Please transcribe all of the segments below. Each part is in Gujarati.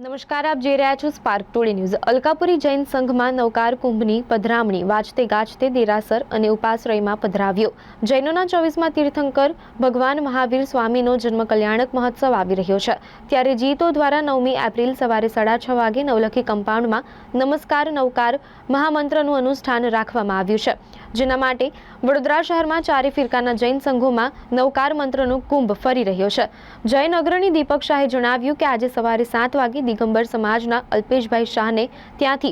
નમસ્કાર, આપ જોઈ રહ્યા છો Spark Today News. Alkapuri Jain સંઘમાં નવકાર કુંભની પધરામણી વાજતે ગાજતે દેરાસર અને ઉપાશ્રયમાં પધરાવ્યો। જૈનોના 24મા તીર્થંકર ભગવાન મહાવીર સ્વામીનો જન્મ કલ્યાણક મહોત્સવ આવી રહ્યો છે, ત્યારે જીતો દ્વારા 9મી એપ્રિલ સવારે 6:30 વાગે નવલખી કમ્પાઉન્ડમાં નમસ્કાર નવકાર મહામંત્રનું અનુષ્ઠાન રાખવામાં આવ્યું છે, જેના માટે વડોદરા શહેરમાં ચારે ફિરકાના જૈન સંઘોમાં નવકાર મંત્રનો કુંભ ફરી રહ્યો છે। જૈન અગ્રણી દીપક શાહે જણાવ્યું કે આજે સવારે 7 વાગે દિગંબર સમાજના અલ્પેશભાઈ શાહને ત્યાંથી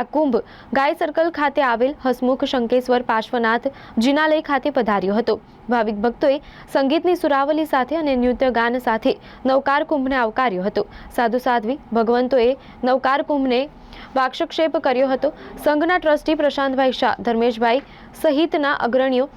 આ કુંભ ગાય સર્કલ ખાતે આવેલ હસમુખ શંકેશ્વર પાર્શ્વનાથ જિનાલય ખાતે પધાર્યો હતો। ભાવિક ભક્તોએ સંગીતની સુરાવલી સાથે અને નૃત્ય ગાન સાથે નવકાર કુંભને આવકાર્યો હતો। સાધુ સાધ્વી ભગવંતોએ નવકાર કુંભને વાક્ષક્ષેપ કર્યો હતો। સંઘના ટ્રસ્ટી પ્રશાંતભાઈ શાહ, ધર્મેશભાઈ સહિતના અગ્રણીઓ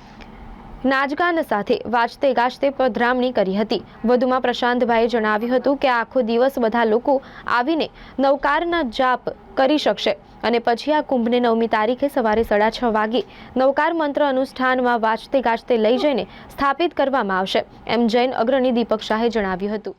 નાચગાન સાથે વાજતે ગાજતે પધરામણી કરી હતી। વધુમાં પ્રશાંતભાઈએ જણાવ્યું હતું કે આખો દિવસ બધા લોકો આવીને નવકારના જાપ કરી શકશે અને પછી આ કુંભને 9મી તારીખે સવારે 6:30 વાગે નવકાર મંત્ર અનુષ્ઠાનમાં વાજતે ગાજતે લઈ જઈને સ્થાપિત કરવામાં આવશે, એમ જૈન અગ્રણી દીપક શાહે જણાવ્યું હતું।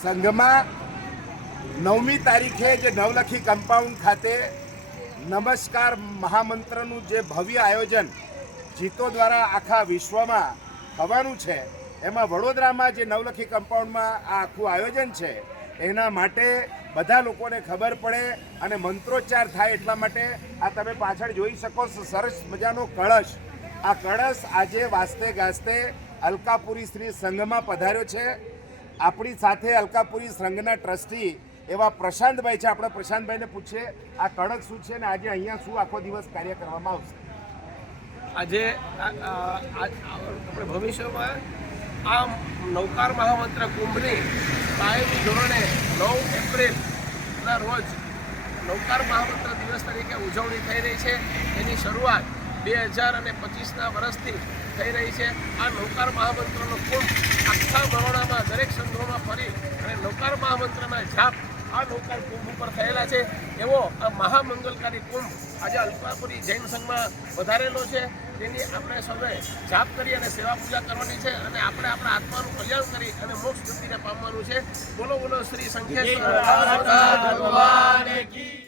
સંઘમાં 9મી તારીખે જે નવલખી કમ્પાઉન્ડ ખાતે નમસ્કાર મહામંત્રનું જે ભવ્ય આયોજન જીતો દ્વારા આખા વિશ્વમાં થવાનું છે, એમાં વડોદરામાં જે નવલખી કમ્પાઉન્ડમાં આ આખું આયોજન છે, એના માટે બધા લોકોને ખબર પડે અને મંત્રોચ્ચાર થાય એટલા માટે આ તમે પાછળ જોઈ શકો છો સરસ મજાનો કળશ। આ કળશ આજે વાજતે ગાજતે અલકાપુરી શ્રી સંઘમાં પધાર્યો છે। આપણી સાથે અલકાપુરી સંઘના ટ્રસ્ટી એવા પ્રશાંતભાઈ છે। આપણે પ્રશાંતભાઈને પૂછીએ આ કળશ શું છે અને આજે અહીંયા શું આખો દિવસ કાર્ય કરવામાં આવશે। આજે આપણે ભવિષ્યમાં આ નવકાર મહામંત્ર કુંભની કાયમી ધોરણે 9 એપ્રિલના રોજ નવકાર મહામંત્ર દિવસ તરીકે ઉજવણી થઈ રહી છે। એની શરૂઆત 2025ના વર્ષથી થઈ રહી છે। આ નવકાર મહામંત્રનો કુંભ આખા બરોડામાં દરેક સંઘોમાં ફરી અને નવકાર મહામંત્રના જાપ આ નવકાર કુંભ ઉપર થયેલા છે। એવો આ મહામંગલકારી કુંભ આજે અલકાપુરી જૈન સંઘમાં વધારેલો છે, તેની આપણે સૌએ જાપ કરી અને સેવા પૂજા કરવાની છે અને આપણે આપણા આત્માનું કલ્યાણ કરી અને મોક્ષ ગતિને પામવાનું છે। બોલો બોલો શ્રી શંખેશ્વર ભગવાન કી।